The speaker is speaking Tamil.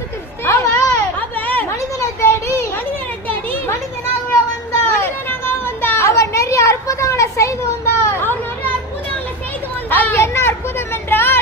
இயேசு கிறிஸ்து அவர் மனிதனை தேடி மனிதனாக வந்தார். அவர் நிறைய அற்புதங்களை செய்து வந்தார். அவர் என்ன அற்புதம் என்றால்